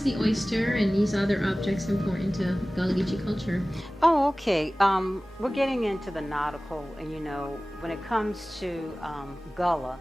is the oyster and these other objects important to Gullah Geechee culture? Oh, okay. We're getting into the nautical, and when it comes to Gullah,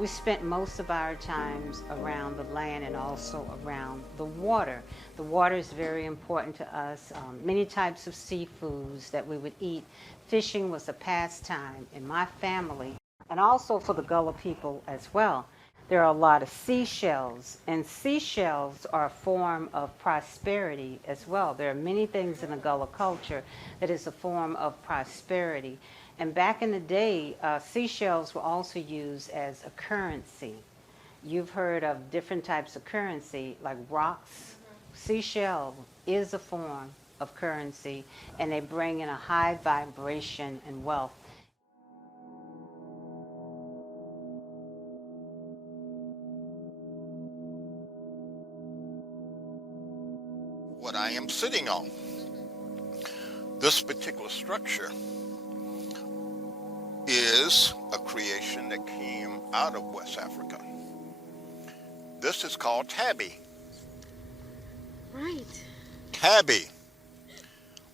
we spent most of our times around the land and also around the water. The water is very important to us. Many types of seafoods that we would eat. Fishing was a pastime in my family, and also for the Gullah people as well. There are a lot of seashells, and seashells are a form of prosperity as well. There are many things in the Gullah culture that is a form of prosperity. And back in the day, seashells were also used as a currency. You've heard of different types of currency, like rocks. Seashell is a form of currency, and they bring in a high vibration and wealth. What I am sitting on, this particular structure, is a creation that came out of West Africa. This is called Tabby. Right. Tabby,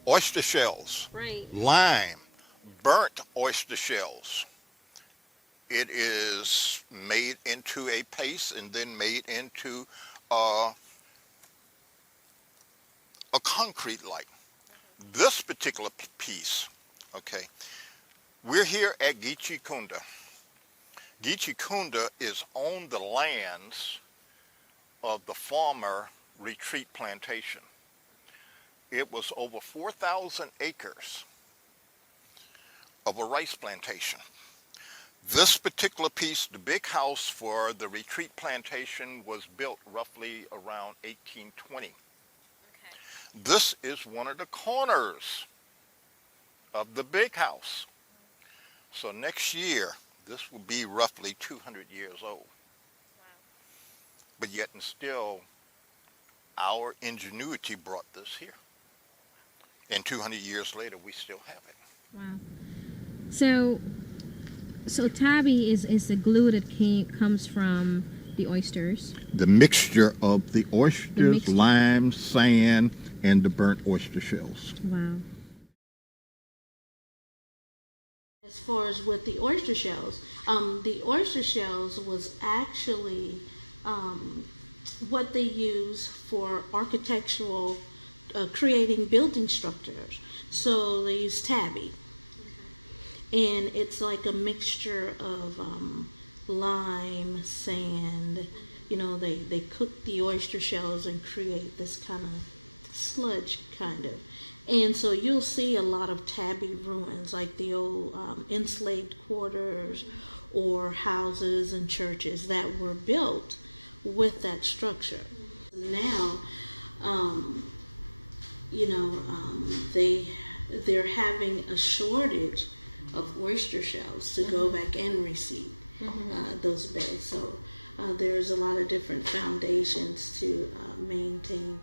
oyster shells, Right. lime, burnt oyster shells. It is made into a paste and then made into a concrete-like. This particular piece, okay, we're here at Geechee Kunda. Geechee Kunda is on the lands of the former retreat plantation. It was over 4,000 acres of a rice plantation. This particular piece, the big house for the retreat plantation, was built roughly around 1820. This is one of the corners of the big house. So next year, this will be roughly 200 years old. Wow. But yet and still, our ingenuity brought this here. And 200 years later, we still have it. Wow. So tabby is the glue that comes from the oysters. The mixture of the oysters, lime, sand, and the burnt oyster shells. Wow. As far as with the oyster shells was actually what they use for architectural, creating building structures. So they use tabby. And it's like a mixture of lime, sand. They cook the oyster shells and create this kind of sludge kind of. And so you'll see a lot of tabby ruins, like the old enslaved quarters or houses and churches that were built with that structure. Now, they're having a shortage of oyster shells to go back and reseed those beds. So there's a lot of different foundations to maintain.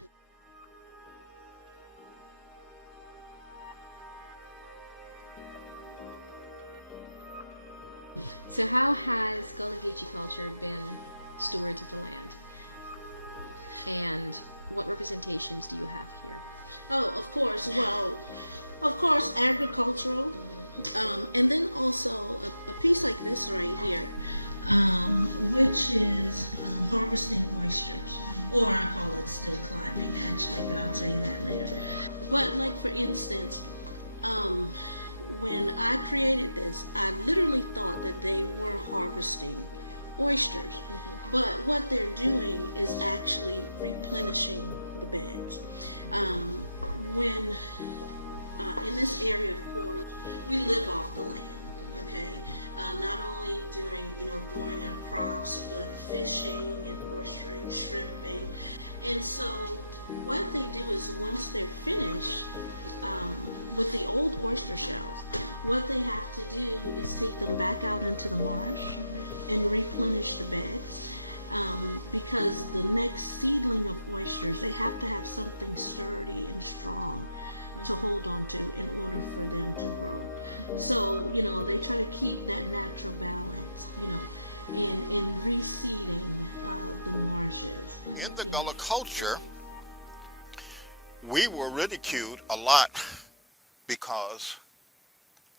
So how has Gullah Geechee culture been stewards of the land? And what representations do you have here? Oh, of course. Well, of course, agricultural. And then also a piece like this right here, which is harvesting oysters. Or I call it still climbing, actually, but I'll tell you that later. But like, for instance, when I created this, I literally thought that they were harvesting oysters. But what they're doing is actually replenishing the beds. In this area, of course, we live off the land, okay? Not only during, growing our crops, but fishing and oystering, shrimping. And so what they do is once they're finished, with the old oyster shells, what they have to do is take them back out into the marsh and replenish the beds. Because the next seedling of oysters, they have to have something sturdy and strong to hold on to in order for them to grow. So, they try to keep that natural balance, in reseeding the marshes. In the Gullah culture, we were ridiculed a lot because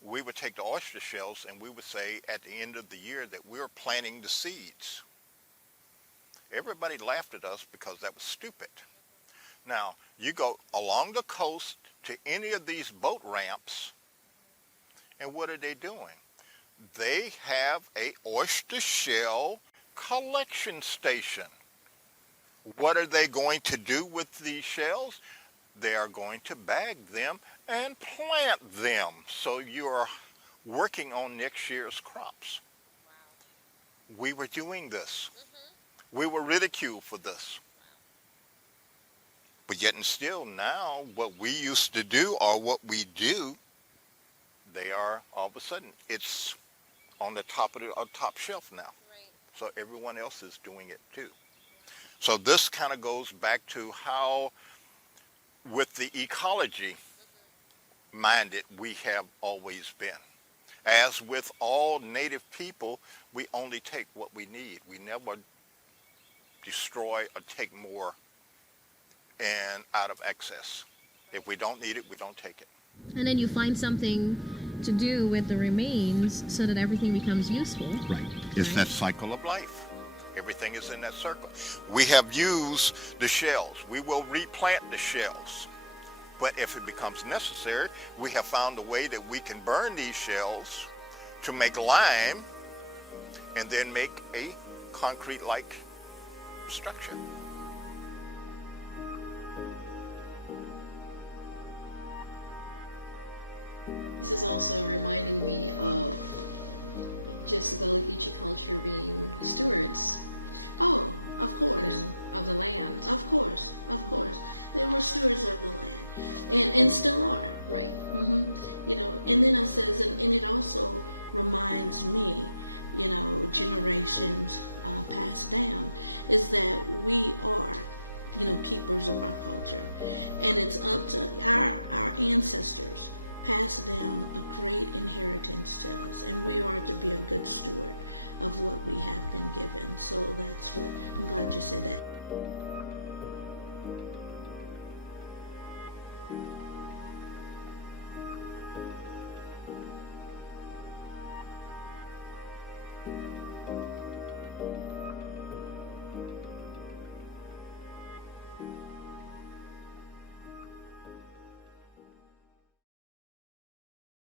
we would take the oyster shells and we would say at the end of the year that we were planting the seeds. Everybody laughed at us because that was stupid. Now, you go along the coast to any of these boat ramps, and what are they doing? They have a oyster shell collection station. What are they going to do with these shells? They are going to bag them and plant them. So you are working on next year's crops. Wow. We were doing this. We were ridiculed for this. But yet and still now, what we used to do or what we do, they are all of a sudden, it's on the top of the top shelf now. Right. So everyone else is doing it too. So this kind of goes back to how, with the ecology minded, we have always been. As with all native people, we only take what we need. We never destroy or take more and out of excess. If we don't need it, we don't take it. And then you find something to do with the remains so that everything becomes useful. Right. It's that cycle of life. Everything is in that circle. We have used the shells. We will replant the shells. But if it becomes necessary, we have found a way that we can burn these shells to make lime and then make a concrete-like structure. This is also reminding me of just the Gullah culture being stewards. Oh, of course. Of the land. Of course. They were stewards of the land, and still are. Right. And then it says, and it also reminds me, generations passed down, is that we are, keepers of our culture, and it's up to our ancestors passed down a great inheritance to us, and we are to be a good steward of what we have been given. So that's what I'm glad you said that.